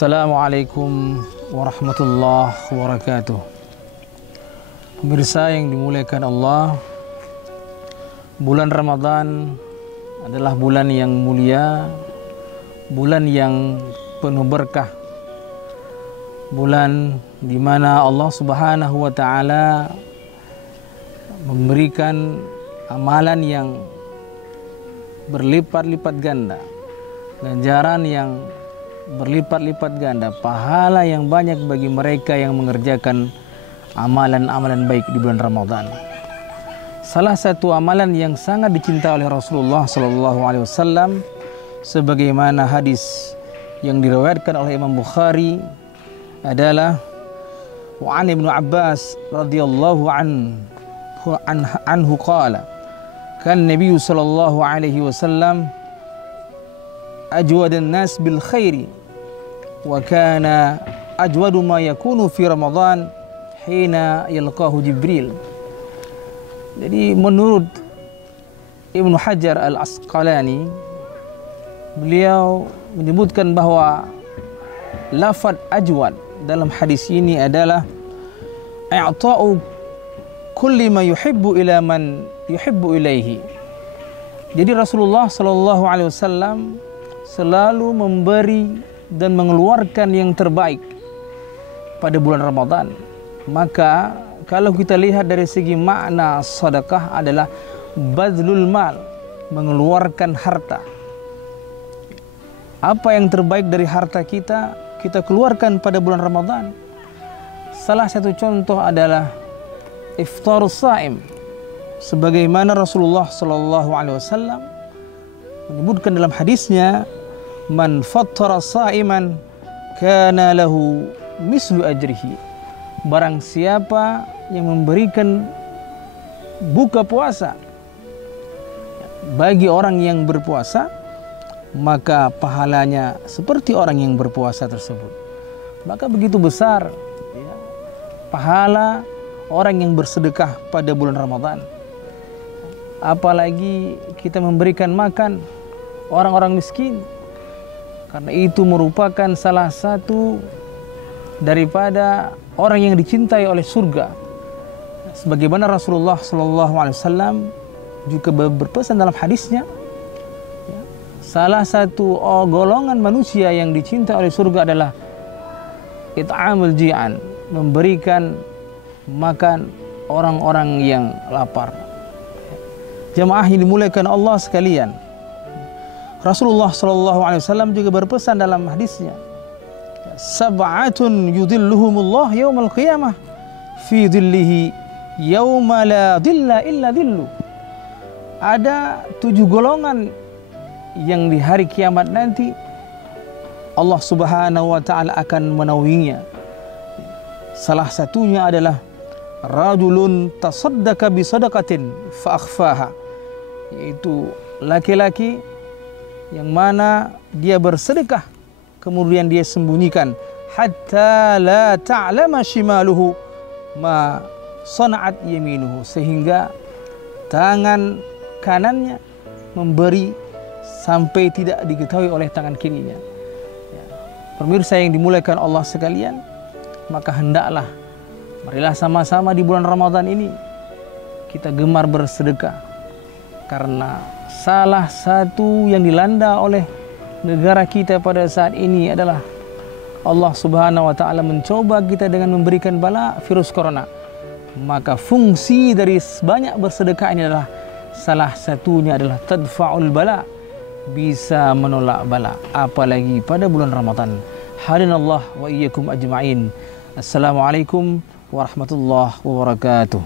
Assalamualaikum warahmatullahi wabarakatuh. Pemirsa yang dimuliakan Allah, bulan Ramadan adalah bulan yang mulia, bulan yang penuh berkah, bulan di mana Allah Subhanahu wa taala memberikan amalan yang berlipat-lipat ganda, ganjaran yang berlipat-lipat ganda, pahala yang banyak bagi mereka yang mengerjakan amalan-amalan baik di bulan Ramadan. Salah satu amalan yang sangat dicintai oleh Rasulullah SAW, sebagaimana hadis yang diriwayatkan oleh Imam Bukhari, adalah Wa'an Ibnu Abbas radhiyallahu anhu qala, kan Nabi sallallahu alaihi wasallam ajwadan nas bil khairi wa kana ajwadu ma yakunu fi Ramadan hina yalqahu Jibril. Jadi menurut Ibnu Hajar Al-Asqalani, beliau menyebutkan bahwa lafaz ajwad dalam hadis ini adalah i'ta'u kulli ma yuhibbu ila man yuhibbu ilaihi. Jadi Rasulullah sallallahu alaihi wasallam selalu memberi dan mengeluarkan yang terbaik pada bulan Ramadan. Maka kalau kita lihat dari segi makna sedekah adalah badlul mal, mengeluarkan harta. Apa yang terbaik dari harta kita, kita keluarkan pada bulan Ramadan. Salah satu contoh adalah iftarus saim, sebagaimana Rasulullah sallallahu alaihi wasallam menyebutkan dalam hadisnya, man fattara sa'iman kana lahu mislu ajrihi. Barang siapa yang memberikan buka puasa bagi orang yang berpuasa, maka pahalanya seperti orang yang berpuasa tersebut. Maka begitu besar ya, pahala orang yang bersedekah pada bulan Ramadan. Apalagi kita memberikan makan orang-orang miskin, karena itu merupakan salah satu daripada orang yang dicintai oleh surga. Sebagaimana Rasulullah SAW juga berpesan dalam hadisnya, salah satu golongan manusia yang dicintai oleh surga adalah it'amul ji'an, memberikan makan orang-orang yang lapar. Jamaah yang dimuliakan Allah sekalian, Rasulullah SAW juga berpesan dalam hadisnya, sab'atun yudhilluhumullah yaumal qiyamah fi dhillihi yauma la dhilla illa dhillu. Ada 7 golongan yang di hari kiamat nanti Allah Subhanahu wa taala akan menaunginya. Salah satunya adalah rajulun tasaddaqa bi sadaqatin fa akhfaha, yaitu laki-laki yang mana dia bersedekah kemudian dia sembunyikan, hatta la ta'lama shimaluhu ma sana'at yaminuhu, sehingga tangan kanannya memberi sampai tidak diketahui oleh tangan kirinya. Ya. Pemirsa yang dimuliakan Allah sekalian, maka hendaklah marilah sama-sama di bulan Ramadan ini kita gemar bersedekah, karena salah satu yang dilanda oleh negara kita pada saat ini adalah Allah Subhanahu wa taala mencoba kita dengan memberikan bala virus corona. Maka fungsi dari banyak bersedekah ini adalah salah satunya adalah tadfa'ul bala, bisa menolak bala, apalagi pada bulan Ramadan. Hadanallah wa iyyakum ajma'in. Assalamualaikum warahmatullahi wabarakatuh.